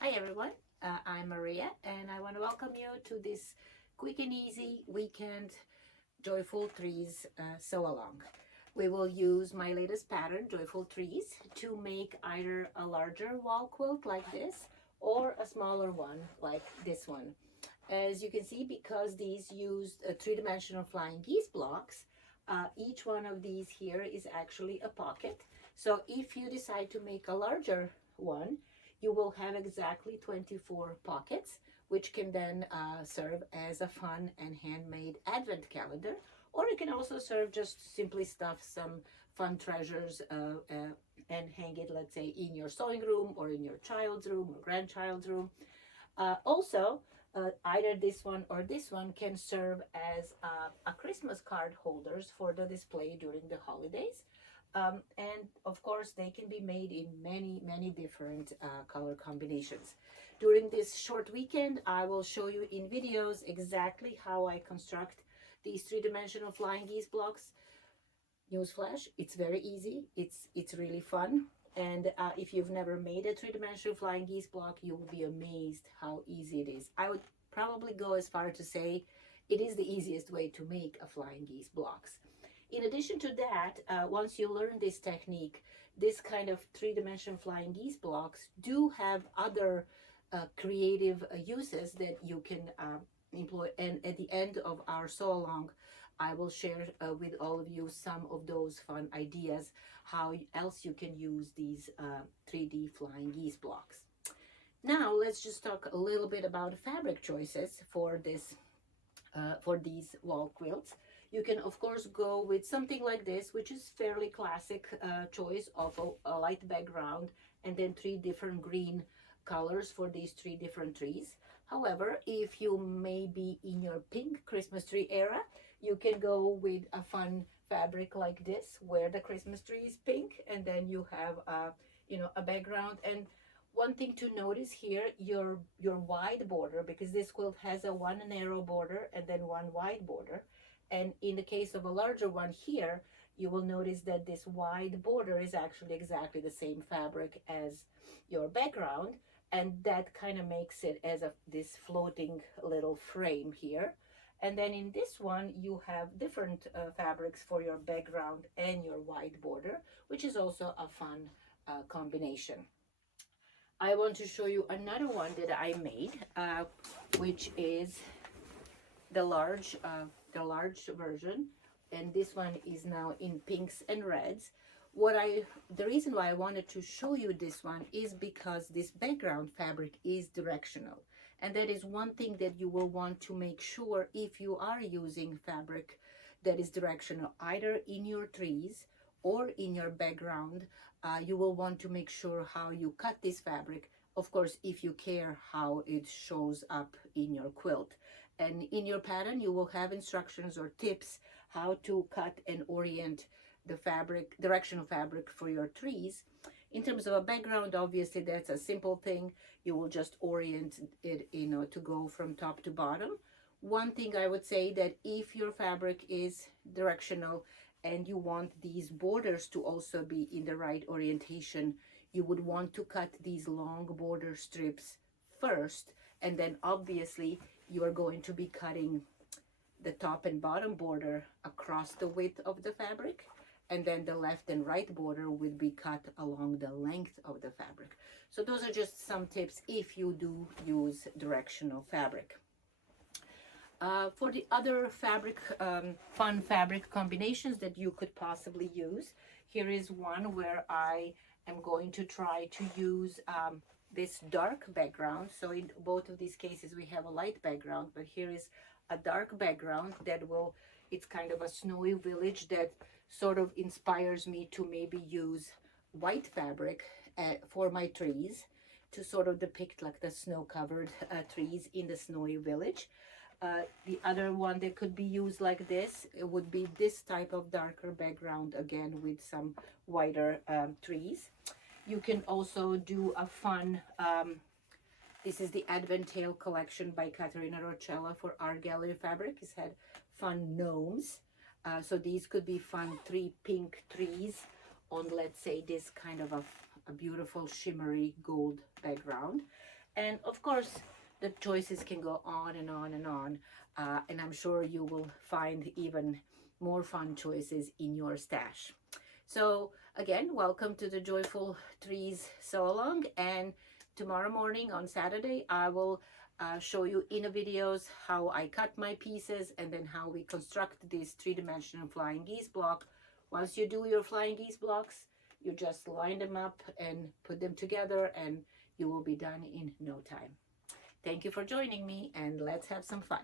Hi everyone, I'm Maria and I want to welcome you to this quick and easy weekend Joyful Trees sew along. We will use my latest pattern, Joyful Trees, to make either a larger wall quilt like this or a smaller one like this one. As you can see, because these used three-dimensional flying geese blocks, each one of these here is actually a pocket. So if you decide to make a larger one, you will have exactly 24 pockets, which can then serve as a fun and handmade advent calendar, or it can also serve just simply stuff some fun treasures and hang it, let's say, in your sewing room or in your child's room or grandchild's room. Also, either this one or this one can serve as a Christmas card holders for the display during the holidays. And of course, they can be made in many different color combinations. During this short weekend, I will show you in videos exactly how I construct these three-dimensional flying geese blocks. Newsflash, it's very easy. It's really fun. And if you've never made a three-dimensional flying geese block, you will be amazed how easy it is. I would probably go as far to say it is the easiest way to make a flying geese blocks. In addition to that, once you learn this technique, this kind of three-dimensional flying geese blocks do have other creative uses that you can employ. And at the end of our sew along, I will share with all of you some of those fun ideas, how else you can use these 3D flying geese blocks. Now let's just talk a little bit about fabric choices for these wall quilts. You can of course go with something like this, which is fairly classic choice of a light background and then three different green colors for these three different trees. However, if you may be in your pink Christmas tree era, you can go with a fun fabric like this where the Christmas tree is pink and then you have a background. And one thing to notice here, your wide border, because this quilt has a one narrow border and then one wide border. And in the case of a larger one here, you will notice that this wide border is actually exactly the same fabric as your background. And that kind of makes it as this floating little frame here. And then in this one, you have different fabrics for your background and your wide border, which is also a fun combination. I want to show you another one that I made, which is the large version, and this one is now in pinks and reds. The reason why I wanted to show you this one is because this background fabric is directional, and that is one thing that you will want to make sure if you are using fabric that is directional, either in your trees or in your background. You will want to make sure how you cut this fabric, of course, if you care how it shows up in your quilt. And in your pattern, you will have instructions or tips how to cut and orient the fabric, directional fabric for your trees. In terms of a background, obviously that's a simple thing. You will just orient it, to go from top to bottom. One thing I would say that if your fabric is directional and you want these borders to also be in the right orientation, you would want to cut these long border strips first, and then obviously you are going to be cutting the top and bottom border across the width of the fabric, and then the left and right border would be cut along the length of the fabric. So those are just some tips if you do use directional fabric. For the other fabric, fun fabric combinations that you could possibly use, here is one where I am going to try to use this dark background. So in both of these cases we have a light background, but here is a dark background it's kind of a snowy village that sort of inspires me to maybe use white fabric for my trees to sort of depict like the snow-covered trees in the snowy village. The other one that could be used like this, it would be this type of darker background, again with some whiter trees. You can also do a fun, this is the Advent Tale collection by Caterina Roccella for Art Gallery Fabric. It's had fun gnomes. So these could be fun three pink trees on, let's say, this kind of a beautiful shimmery gold background. And of course, the choices can go on and on and on. And I'm sure you will find even more fun choices in your stash. So again, welcome to the Joyful Trees Sew Along. And tomorrow morning on Saturday, I will show you in the videos how I cut my pieces and then how we construct this three-dimensional flying geese block. Once you do your flying geese blocks, you just line them up and put them together and you will be done in no time. Thank you for joining me, and let's have some fun.